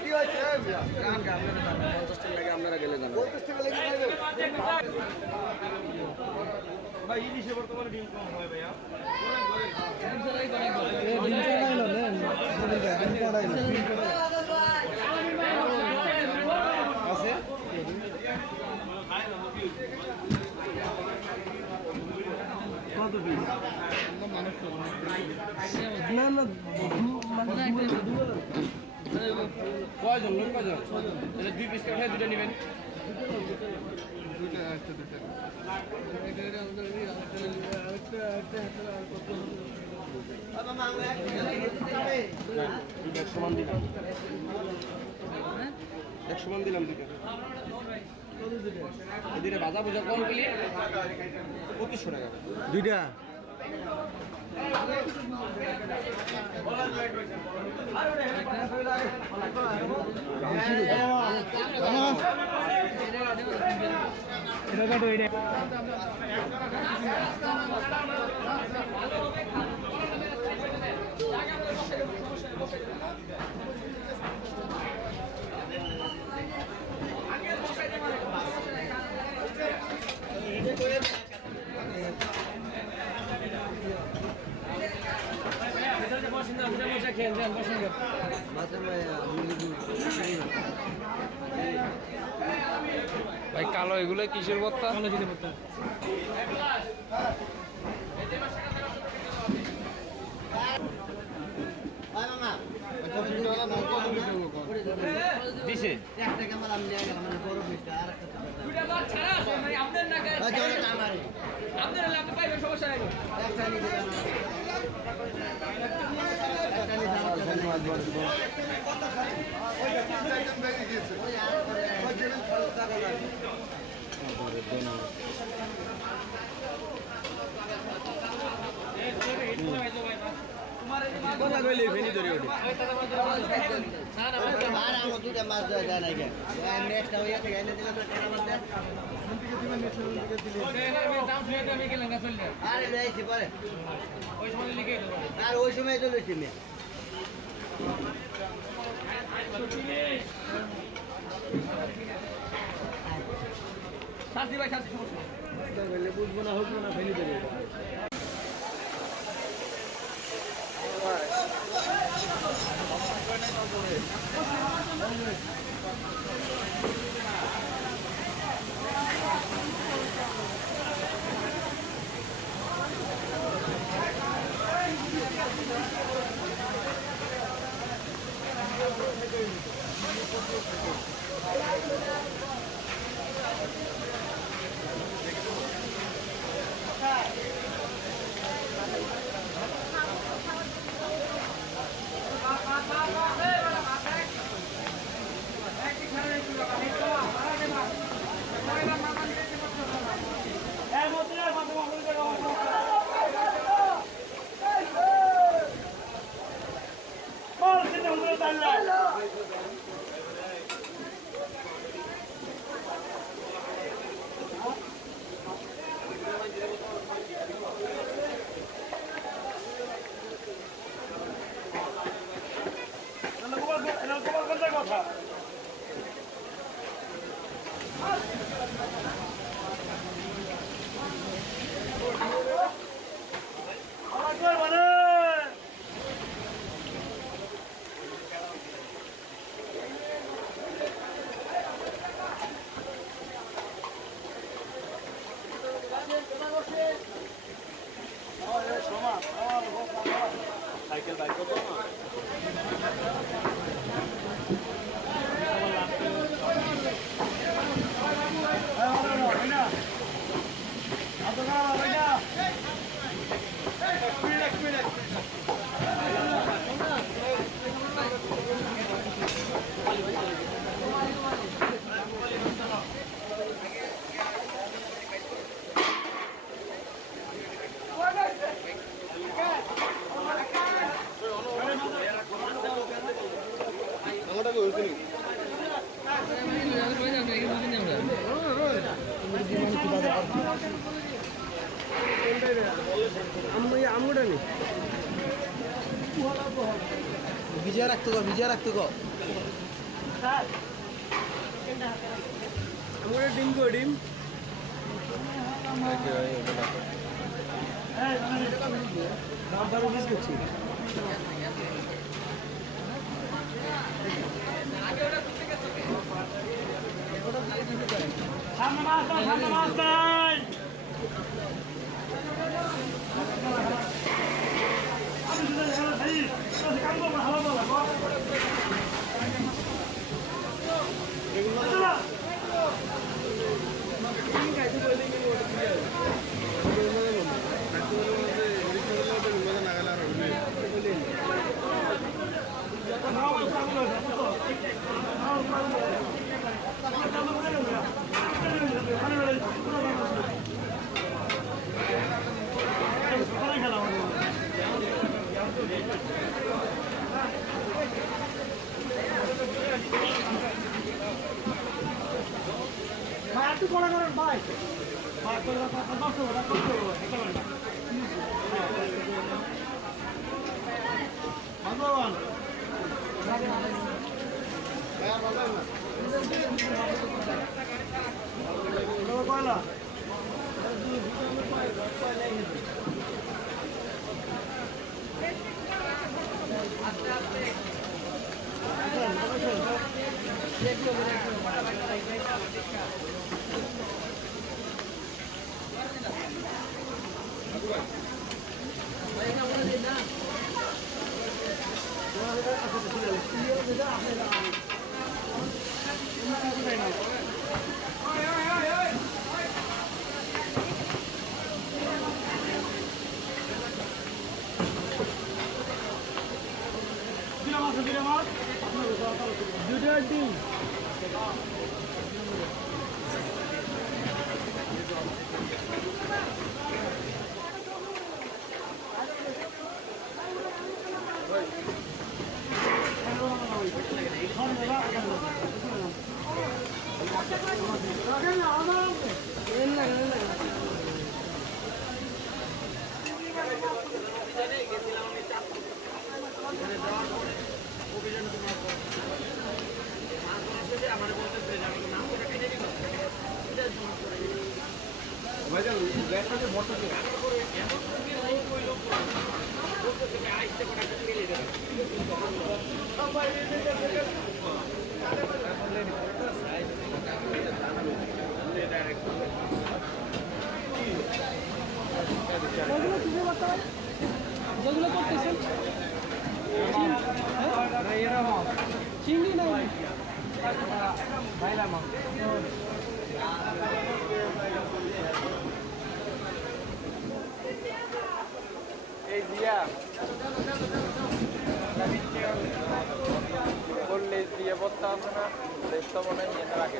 কি হয়েছে আপনারা গেলে ভাই ইলিশে বর্তমানে ডিম কম হয় ভাইয়া আছে কত পিস না না কয়জন লোক কয়জন তাহলে 2 পিস করে দুটো নেবেন দুটো একটা দুটো সমান দিলাম 100 মান দিলাম দুটো এদিকে বাজা বুঝা কম কিলি 2500 টাকা দুইটা ভাই কালো এগুলো কিসের ভর্তা? দিছে কথা কইলে ফেনি ধরে ওঠে আর আমরা দুটো মাছ দেওয়া যায় না কেন নেক্সটটা হইয়া থেকে এনে দিলাম টাকা মাছ দেন থেকে দিবেন নেক্সট থেকে দিলে দাম শুনে আমি গেলাম না চললে আরে যাইছি পরে ওই সময় লিখে দেব আর ওই সময় চলেছি আমি শাস্তি ভাই শাস্তি সমস্যা বলে বুঝবো না হইবো না ফেনি ধরে ভিজিয়ে রাখতে গো আমার ডিম গো ডিম সামনে মাছ নাই একটু পড়া করেন ভাই ভগবান আস্তে আস্তে দুটার ডিম যেগুলো করতেছেন চিংড়ি নাই এই জিয়া করলে দিয়ে পড়তে হবে না, দেশ তো মনে হয় নিয়ে রাখে।